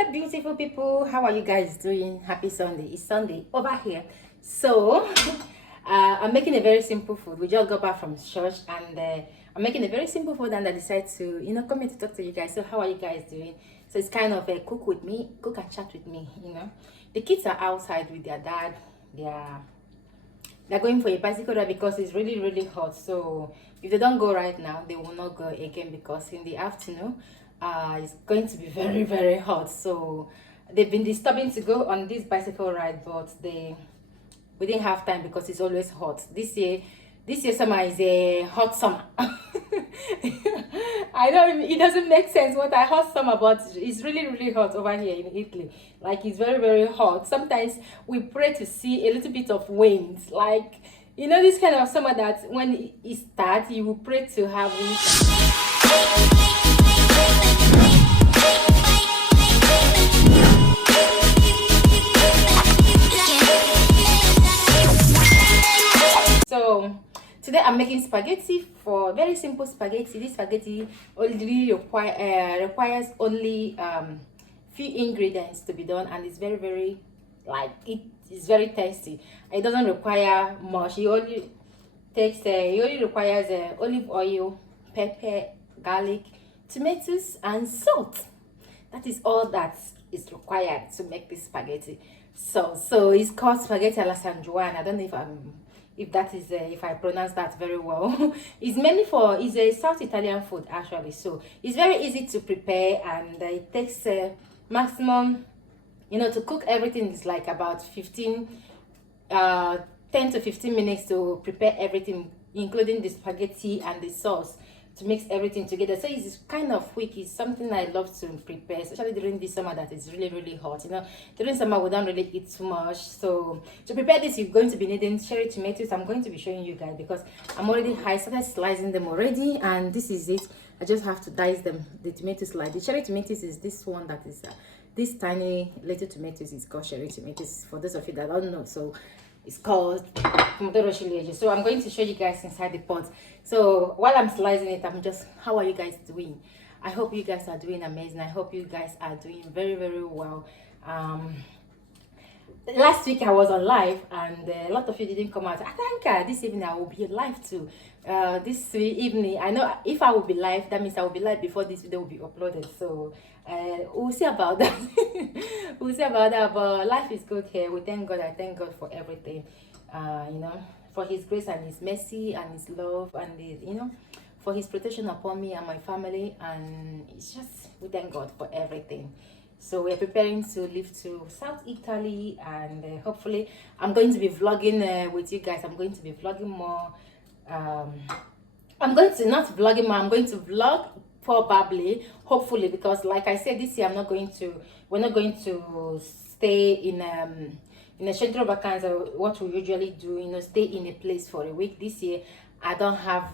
Hello beautiful people, how are you guys doing? Happy Sunday. It's Sunday over here. So I'm making a very simple food. We just got back from church, and I'm making a very simple food, and I decided to come here to talk to you guys. So how are you guys doing? So it's kind of a cook with me, cook and chat with me. The kids are outside with their dad. They're going for a bicycle ride because it's really hot. So if they don't go right now, they will not go again, because in the afternoon it's going to be very hot. So they've been disturbing to go on this bicycle ride, but we didn't have time because it's always hot. This year summer is a hot summer. I know it doesn't make sense what a hot summer, but it's really hot over here in Italy. Like, it's very hot. Sometimes we pray to see a little bit of wind, like this kind of summer that when it starts you will pray to have wind. So today I'm making spaghetti, for very simple spaghetti. This spaghetti only requires only few ingredients to be done, and it's very like, it is very tasty. It doesn't require much. It only requires olive oil, pepper, garlic, tomatoes, and salt. That is all that is required to make this spaghetti. So it's called spaghetti alla San Juan. I don't know if that is if I pronounce that very well. It's a South Italian food actually, so it's very easy to prepare, and it takes maximum, to cook everything is like about 10 to 15 minutes to prepare everything, including the spaghetti and the sauce, to mix everything together. So it's kind of quick. It's something I love to prepare, especially during this summer that is really hot. During summer we don't really eat too much. So to prepare this, you're going to be needing cherry tomatoes. I'm going to be showing you guys because I started slicing them already, and this is it. I just have to dice them, the tomatoes. Like, the cherry tomatoes is this one that is this tiny little tomatoes is called cherry tomatoes, for those of you that don't know. So it's called pomodoro ciliegie. So I'm going to show you guys inside the pot. So while I'm slicing it, how are you guys doing? I hope you guys are doing amazing. I hope you guys are doing very well. Last week I was on live, and a lot of you didn't come out. I think this evening I will be live too. This evening, I know if I will be live, that means I will be live before this video will be uploaded. So we'll see about that. We'll see about that. But life is good here. We thank God. I thank God for everything. For His grace and His mercy and His love, and for His protection upon me and my family. And it's just, we thank God for everything. So we're preparing to leave to South Italy, and hopefully I'm going to be vlogging with you guys. I'm going to be vlogging more. I'm going to not vlogging more. I'm going to vlog probably, hopefully, because like I said, this year we're not going to stay in a schedule vacancy, or what we usually do, stay in a place for a week. This year I don't have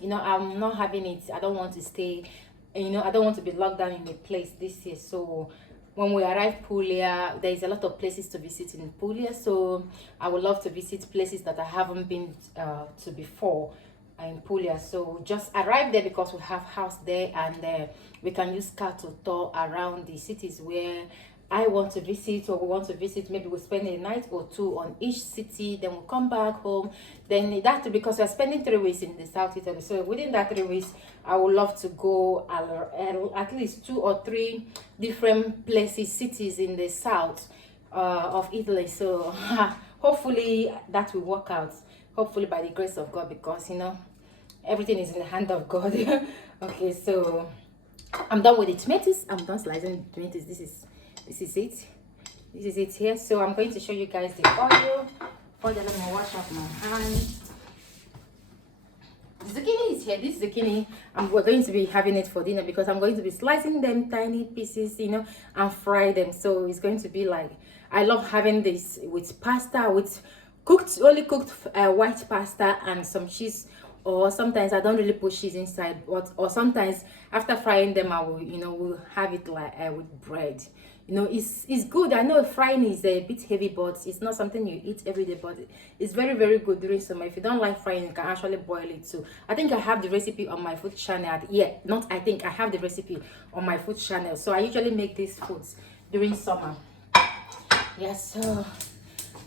I'm not having it. I don't want to stay, I don't want to be locked down in a place this year. So when we arrive Puglia, there is a lot of places to visit in Puglia. So I would love to visit places that I haven't been to before in Puglia. So just arrive there because we have house there, and we can use car to tour around the cities where I want to visit, or we want to visit. Maybe we'll spend a night or two on each city, then we'll come back home. Then that, because we're spending 3 weeks in the South Italy, so within that 3 weeks I would love to go at least 2 or 3 different places, cities in the south of Italy. So hopefully that will work out, hopefully by the grace of God, because everything is in the hand of God. Okay, so I'm done with the tomatoes. I'm done slicing the tomatoes. This is it here. So I'm going to show you guys the oil. Let me wash up my hands. The zucchini is here. This zucchini, we're going to be having it for dinner, because I'm going to be slicing them tiny pieces, and fry them. So it's going to be like, I love having this with pasta, with only cooked white pasta and some cheese. Or sometimes I don't really put cheese inside, or sometimes after frying them I will will have it like with bread. It's good. I know frying is a bit heavy, but it's not something you eat every day, but it's very good during summer. If you don't like frying, you can actually boil it too. I think I have the recipe on my food channel. I have the recipe on my food channel. So I usually make these foods during summer. Yes, so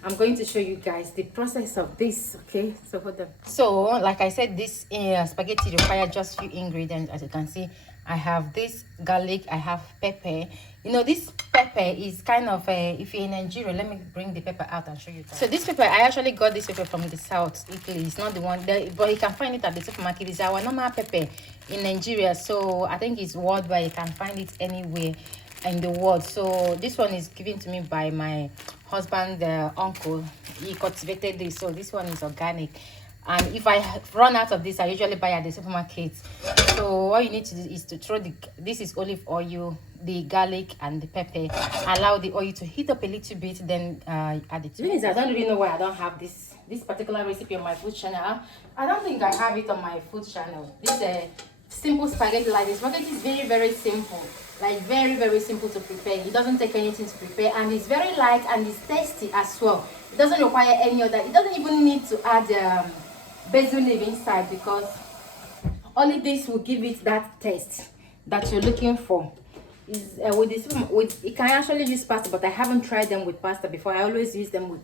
I'm going to show you guys the process of this. Okay, so hold on. So like I said, this spaghetti requires just few ingredients. As you can see, I have this garlic, I have pepper. You know, this pepper is kind of if you're in Nigeria, let me bring the pepper out and show you guys. So this pepper, I actually got this pepper from the south Italy. It's not the one there, but you can find it at the supermarket. It's our normal pepper in Nigeria, so I think it's worldwide. You can find it anywhere in the world. So this one is given to me by my husband, uncle. He cultivated this, so this one is organic. And if I run out of this, I usually buy at the supermarket. So all you need to do is to throw this is olive oil, the garlic and the pepper. Allow the oil to heat up a little bit, then add it. I don't really know why I don't have this particular recipe on my food channel. I don't think I have it on my food channel. This simple spaghetti like this. Spaghetti is very, very simple. Like very, very simple to prepare. It doesn't take anything to prepare, and it's very light and it's tasty as well. It doesn't require any other. It doesn't even need to add basil leaf inside, because only this will give it that taste that you're looking for. With you can actually use pasta, but I haven't tried them with pasta before. I always use them with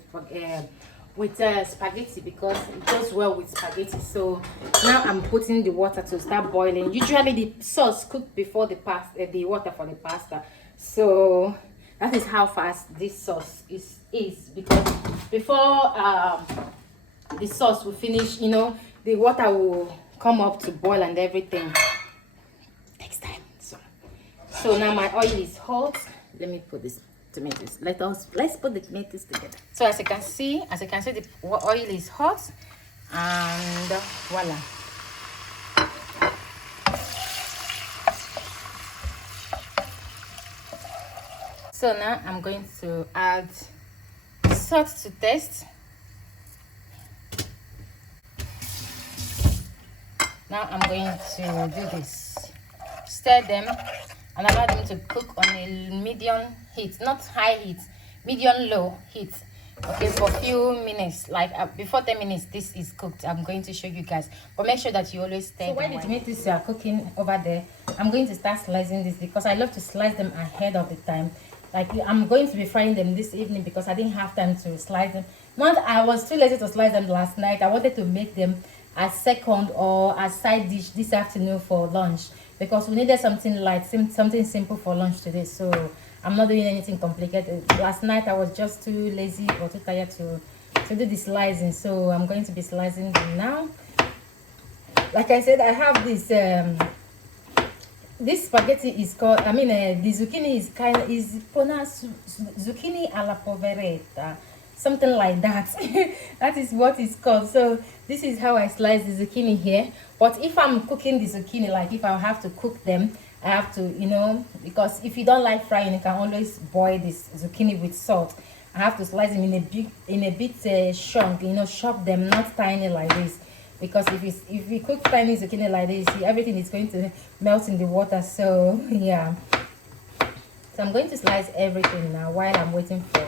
spaghetti, because it goes well with spaghetti. So now I'm putting the water to start boiling. Usually the sauce cooked before the the water for the pasta. So that is how fast this sauce is because before the sauce will finish, you know, the water will come up to boil and everything. Next time. So now my oil is hot. Let me put this tomatoes. Let's put the tomatoes together. So as you can see, the oil is hot, and voila. So now I'm going to add salt to taste. Now I'm going to do this. Stir them and allow them to cook on a medium heat, not high heat, medium low heat. Okay, for a few minutes, like before 10 minutes this is cooked. I'm going to show you guys, but make sure that you always stir. So while the tomatoes are cooking over there, I'm going to start slicing this, because I love to slice them ahead of the time. Like I'm going to be frying them this evening because I didn't have time to slice them. Not I was too lazy to slice them last night. I wanted to make them as second or as side dish this afternoon for lunch, because we needed something light, something simple for lunch today. So I'm not doing anything complicated. Last night I was just too lazy or too tired to do the slicing. So I'm going to be slicing them now. Like I said, I have this spaghetti is called, the zucchini is pronounced zucchini alla poveretta, something like that. That is what it's called. So this is how I slice the zucchini here. But if I'm cooking the zucchini, like if I have to cook them, I have to, you know, because if you don't like frying, you can always boil this zucchini with salt. I have to slice them in a bit chunk, you know, chop them, not tiny like this, because if you cook tiny zucchini like this, everything is going to melt in the water. So yeah, so I'm going to slice everything now while I'm waiting for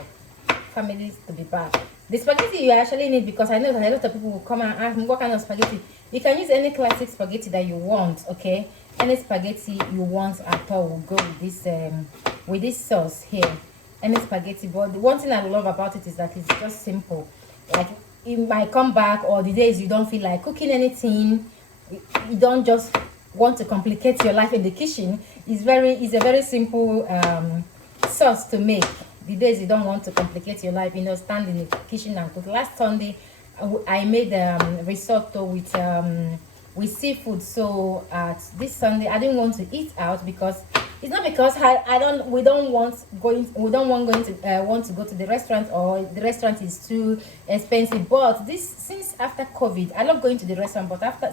families to be back. The spaghetti you actually need, because I know that a lot of people will come and ask me what kind of spaghetti. You can use any classic spaghetti that you want. Okay, any spaghetti you want at all will go with this sauce here. Any spaghetti. But the one thing I love about it is that it's just simple. Like it might come back, or the days you don't feel like cooking anything, you don't just want to complicate your life in the kitchen. It's a very simple sauce to make. The days you don't want to complicate your life, you know, stand in the kitchen and cook. Last Sunday I made risotto with seafood. So this Sunday I didn't want to eat out, because it's not because we don't want to go to the restaurant, or the restaurant is too expensive. But since after COVID, I love going to the restaurant, but after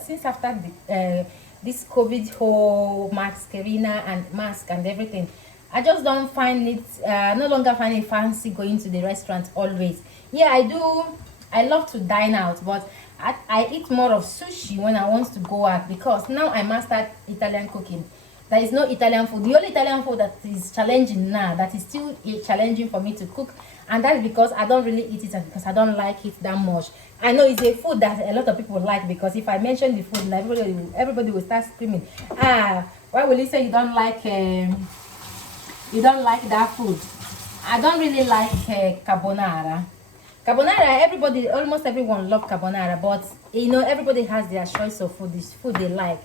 this COVID whole mascarina and mask and everything, I just don't find it, no longer find it fancy going to the restaurant always. Yeah, I do. I love to dine out, but I eat more of sushi when I want to go out, because now I mastered Italian cooking. There is no Italian food. The only Italian food that is challenging now, that is still challenging for me to cook, and that is because I don't really eat it, and because I don't like it that much. I know it's a food that a lot of people like, because if I mention the food, everybody will start screaming, why will you say you don't like you don't like that food. I don't really like carbonara. Carbonara, everybody, almost everyone love carbonara, but you know, everybody has their choice of food, this food they like.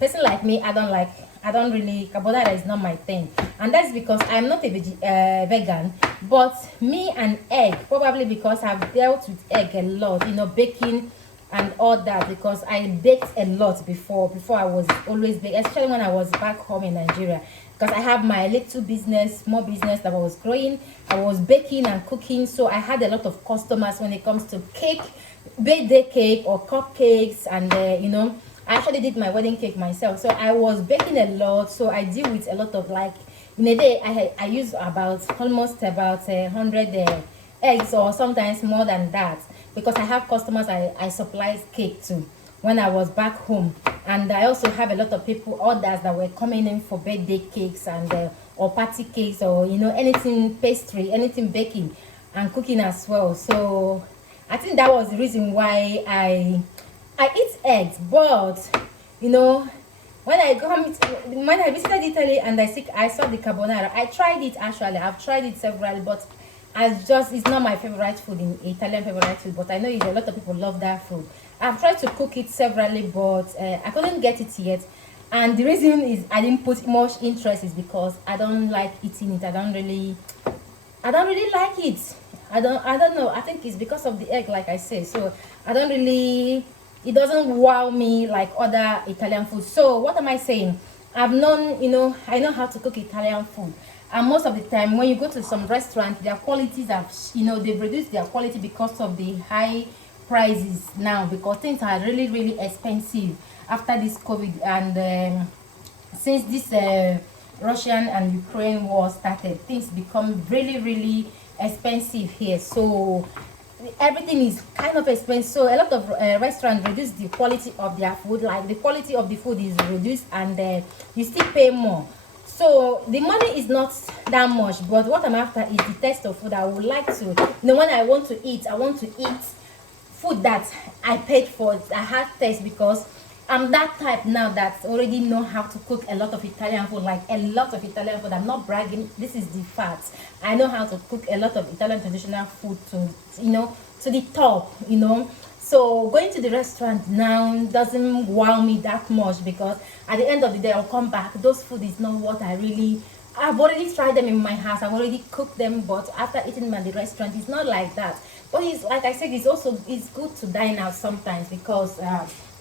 Person like me, I don't really, carbonara is not my thing. And that's because I'm not a vegan, but me and egg, probably because I've dealt with egg a lot, you know, baking and all that, because I baked a lot before I was always baking, especially when I was back home in Nigeria, because I have my little business, small business that I was growing. I was baking and cooking, so I had a lot of customers when it comes to cake, birthday cake or cupcakes, and you know, I actually did my wedding cake myself, so I was baking a lot. So I deal with a lot of, like, in a day I use about almost about 100 eggs, or sometimes more than that, because I have customers I supply cake to when I was back home. And I also have a lot of people, orders, that were coming in for birthday cakes and or party cakes, or you know, anything pastry, anything baking and cooking as well. So I think that was the reason why I eat eggs. But you know, when I visited Italy and I saw the carbonara, I tried it. Actually, I've tried it several, but it's not my favorite food, in Italian favorite food. But I know a lot of people love that food. I've tried to cook it severally, but I couldn't get it yet. And the reason is I didn't put much interest is because I don't like eating it. I don't really like it. I don't know. I think it's because of the egg, like I say. So I don't really, it doesn't wow me like other Italian food. So what am I saying? I've known, you know, I know how to cook Italian food. And most of the time when you go to some restaurants, their qualities have, you know, they've reduced their quality because of the high prices now, because things are really, really expensive after this COVID. And since this Russian and Ukraine war started, things become really, really expensive here. So everything is kind of expensive. So a lot of restaurants reduce the quality of their food. Like, the quality of the food is reduced, and you still pay more. So the money is not that much, but what I'm after is the taste of food. I would like to, you know, when I want to eat, I want to eat food that I paid for, I had taste, because I'm that type now that already know how to cook a lot of Italian food, like a lot of Italian food. I'm not bragging, this is the fact. I know how to cook a lot of Italian traditional food to, you know, to the top, you know. So going to the restaurant now doesn't wow me that much, because at the end of the day I'll come back, those food is not what I've already tried them in my house, I've already cooked them, but after eating them at the restaurant, it's not like that. But it's, like I said, it's good to dine out sometimes, because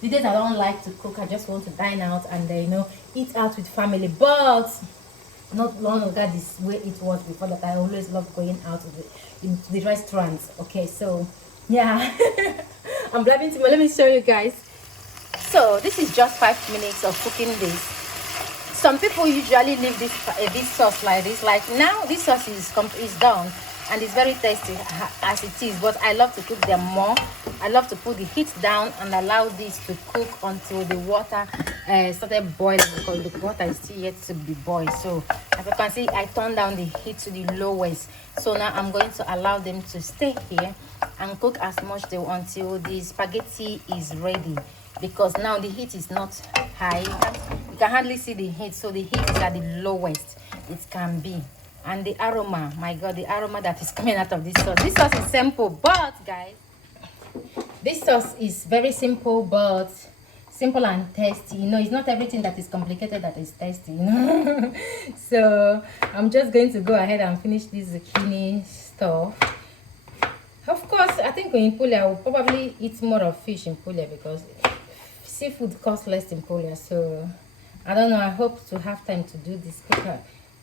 the days I don't like to cook, I just want to dine out and you know, eat out with family. But not long ago this way it was before, that I always love going out into the restaurants. Okay, so yeah. I'm blabbing too much. Let me show you guys. So this is just 5 minutes of cooking this. Some people usually leave this sauce like this. Like now, this sauce is done, and it's very tasty as it is. But I love to cook them more. I love to put the heat down and allow this to cook until the water started boiling, because the water is still yet to be boiled. So as you can see, I turned down the heat to the lowest. So now I'm going to allow them to stay here and cook as much until the spaghetti is ready, because now the heat is not high. You can hardly see the heat, so the heat is at the lowest it can be. And the aroma, my god, the aroma that is coming out of this sauce is simple, but guys, this sauce is very simple, but simple and tasty. You know, it's not everything that is complicated that is tasty, you know. So I'm just going to go ahead and finish this zucchini stuff. Of course, I think in Puglia I will probably eat more of fish in Puglia, because seafood costs less in Puglia. So I don't know, I hope to have time to do this,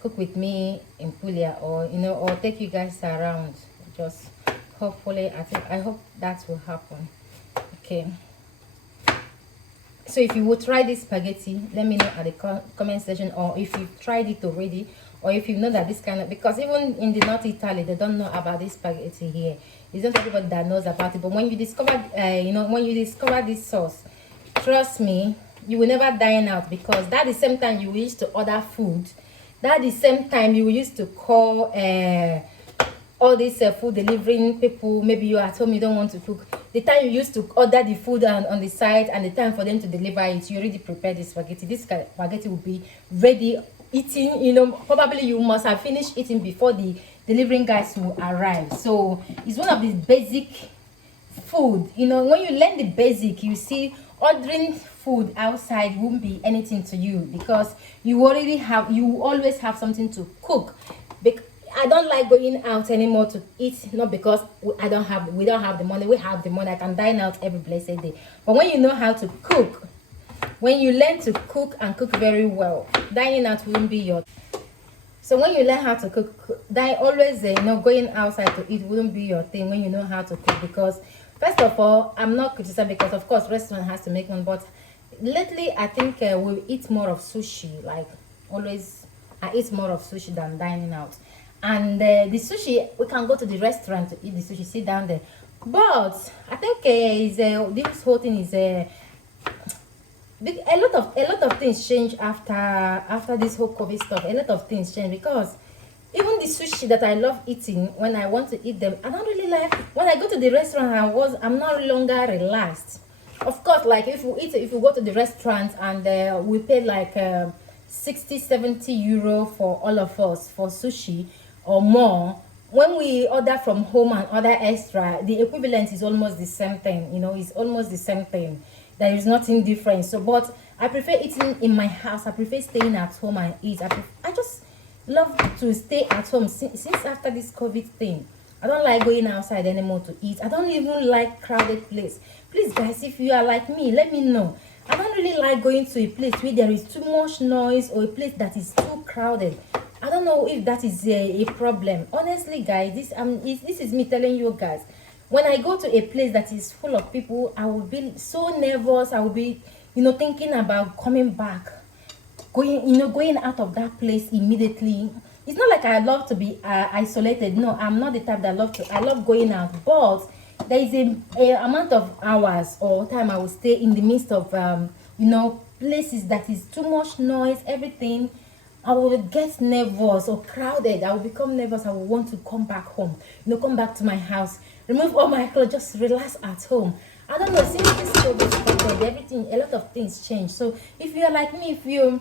cook with me in Puglia, or you know, or take you guys around. Just hopefully, I hope that will happen. Okay, so if you would try this spaghetti, let me know at the comment section, or if you've tried it already, or if you know that this kind of, because even in the North Italy they don't know about this spaghetti here. It's not everybody that knows about it. But when you discover you know, when you discover this sauce, trust me, you will never dine out, because that the same time you used to order food, that the same time you used to call all these food delivering people. Maybe you're at home, you don't want to cook. The time you used to order the food on the side, and the time for them to deliver it, you already prepared the spaghetti. This spaghetti will be ready eating, you know, probably you must have finished eating before the delivering guys will arrive. So it's one of the basic food. You know, when you learn the basic, you see ordering food outside won't be anything to you, because you always have something to cook. I don't like going out anymore to eat, not because we don't have the money. We have the money. I can dine out every blessed day. But when you know how to cook, when you learn to cook and cook very well, dining out won't be your. So when you learn how to cook, that always, you know, going outside to eat wouldn't be your thing when you know how to cook. Because first of all, I'm not criticizing, because of course restaurant has to make money, but lately I think we eat more of sushi. Like always, I eat more of sushi than dining out. And the sushi, we can go to the restaurant to eat the sushi, sit down there. But I think this whole thing is a lot of things change after this whole COVID stuff. A lot of things change, because even the sushi that I love eating, when I want to eat them, I don't really like. When I go to the restaurant, I'm not longer relaxed. Of course, like if we go to the restaurant and we pay like 60-70 euro for all of us for sushi or more, when we order from home and order extra, the equivalent is almost the same thing. You know, it's almost the same thing. There is nothing different. So, but I prefer eating in my house. I prefer staying at home and eat. I just love to stay at home since after this COVID thing. I don't like going outside anymore to eat. I don't even like crowded place. Please guys, if you are like me, let me know. I don't really like going to a place where there is too much noise, or a place that is too crowded. I don't know if that is a problem. Honestly guys, this is me telling you guys. When I go to a place that is full of people, I will be so nervous. I will be, you know, thinking about coming back, going out of that place immediately. It's not like I love to be isolated. No, I'm not the type that I love going out. But there is a amount of hours or time I will stay in the midst of, you know, places that is too much noise, everything. I will get nervous or crowded. I will become nervous. I will want to come back home, you know, come back to my house, remove all my clothes, just relax at home. I don't know, since this COVID started, a lot of things change. So if you are like me, if you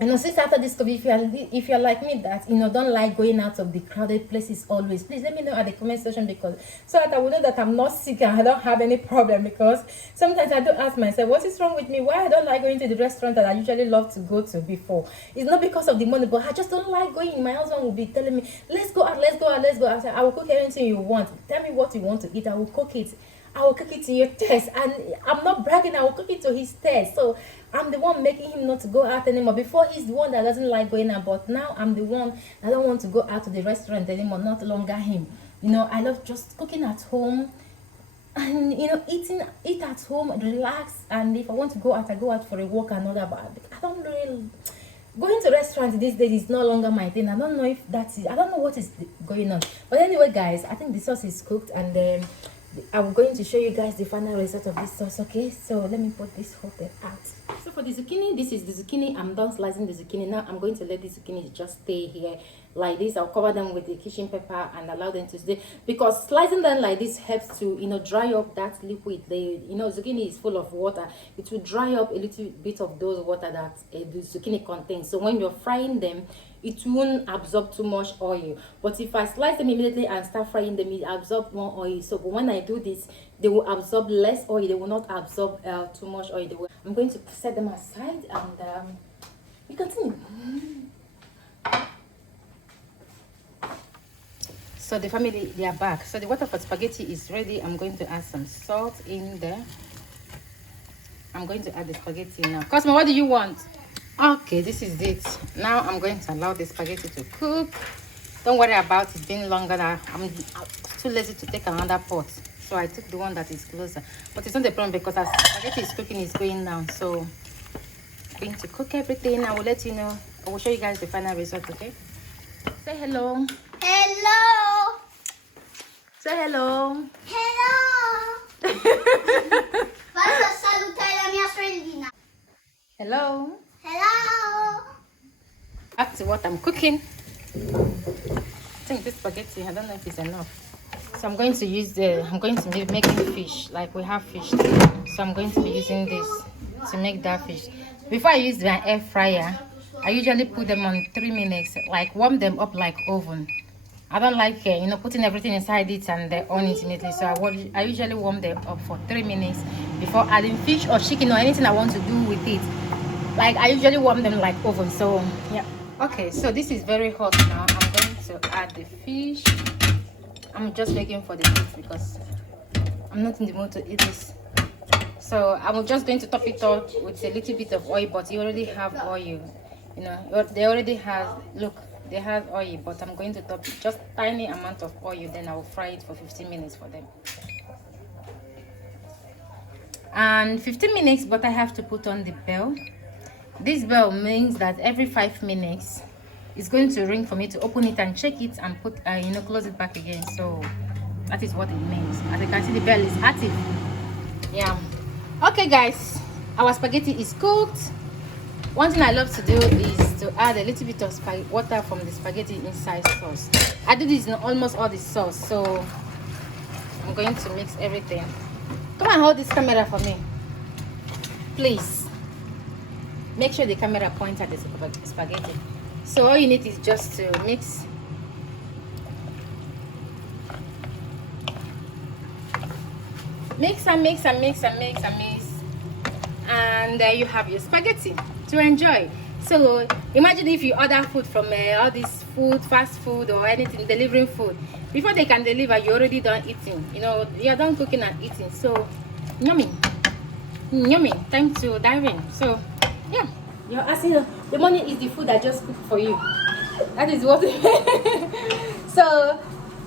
know, since after this COVID, if you're like me, that, you know, don't like going out of the crowded places always, please let me know at the comment section, because so that I will know that I'm not sick and I don't have any problem. Because sometimes I do ask myself, what is wrong with me? Why I don't like going to the restaurant that I usually love to go to before? It's not because of the money, but I just don't like going. My husband will be telling me, let's go out, let's go out, let's go out. I will cook anything you want. Tell me what you want to eat, I will cook it. I will cook it to your taste. And I'm not bragging, I will cook it to his taste. So I'm the one making him not to go out anymore. Before, he's the one that doesn't like going out, but now I'm the one that don't want to go out to the restaurant anymore. Not longer him. You know, I love just cooking at home, and, you know, eat at home, relax. And if I want to go out, I go out for a walk and all that. But I don't really going to restaurants these days is no longer my thing. I don't know if that's it. I don't know what is going on. But anyway, guys, I think the sauce is cooked, and I'm going to show you guys the final result of this sauce. Okay, so let me put this whole thing out. So for the zucchini, this is the zucchini. I'm done slicing the zucchini. Now I'm going to let the zucchini just stay here like this. I'll cover them with the kitchen pepper and allow them to stay, because slicing them like this helps to, you know, dry up that liquid. You know, zucchini is full of water. It will dry up a little bit of those water that the zucchini contains. So when you're frying them, it won't absorb too much oil. But if I slice them immediately and start frying them, it absorbs more oil. So but when I do this, they will absorb less oil. They will not absorb too much oil. I'm going to set them aside, and we continue. So the family, they are back. So the water for spaghetti is ready. I'm going to add some salt in there. I'm going to add the spaghetti now. Cosmo, what do you want? Okay, this is it. Now I'm going to allow the spaghetti to cook. Don't worry about it being longer. I'm too lazy to take another pot, so I took the one that is closer. But it's not a problem, because as spaghetti is cooking, it's going down. So I'm going to cook everything. I will let you know. I will show you guys the final result. Okay, say hello. Hello. Say hello. Hello. Basta salutare la mia sorellina. Hello. Hello. Back to what I'm cooking. I think this spaghetti, I don't know if it's enough. So I'm going to be making fish, like we have fish. So I'm going to be using this to make that fish. Before I use my air fryer, I usually put them on 3 minutes, like warm them up like oven. I don't like putting everything inside it and they're on it immediately. So I usually warm them up for 3 minutes before adding fish or chicken or anything I want to do with it. Like I usually warm them like oven. So yeah. Okay, so this is very hot now. I'm going to add the fish. I'm just making for the heat because I'm not in the mood to eat this. So I'm just going to top it up with a little bit of oil, but you already have oil. They already have, look, they have oil, but I'm going to top just tiny amount of oil, then I'll fry it for 15 minutes for them. And 15 minutes, but I have to put on the bell. This bell means that every 5 minutes it's going to ring for me to open it and check it and put close it back again. So that is what it means. As you can see, the bell is active. Yeah. Okay guys, our spaghetti is cooked. One thing I love to do is to add a little bit of water from the spaghetti inside sauce. I do this in almost all the sauce, so I'm going to mix everything. Come and hold this camera for me, please. Make sure the camera points at the spaghetti. So all you need is just to mix. Mix and mix and mix and mix and mix, and there you have your spaghetti to enjoy. So imagine if you order food from all this fast food or anything, delivering food, before they can deliver you already done eating. You're done cooking and eating. So yummy, yummy. Time to dive in. So yeah, you're asking, the money is the food I just cooked for you. That is what so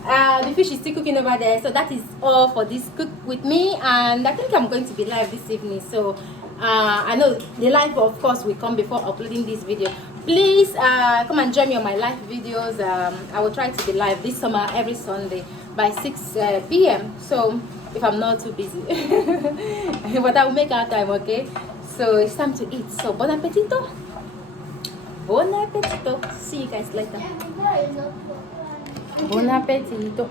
the fish is still cooking over there. So that is all for this cook with me, and I think I'm going to be live this evening. So I know the live of course will come before uploading this video. Please come and join me on my live videos. I will try to be live this summer every Sunday by 6 p.m. so if I'm not too busy but I will make our time. Okay, so it's time to eat. So bon appetito. Bon appetito. See you guys later. Bon appetito.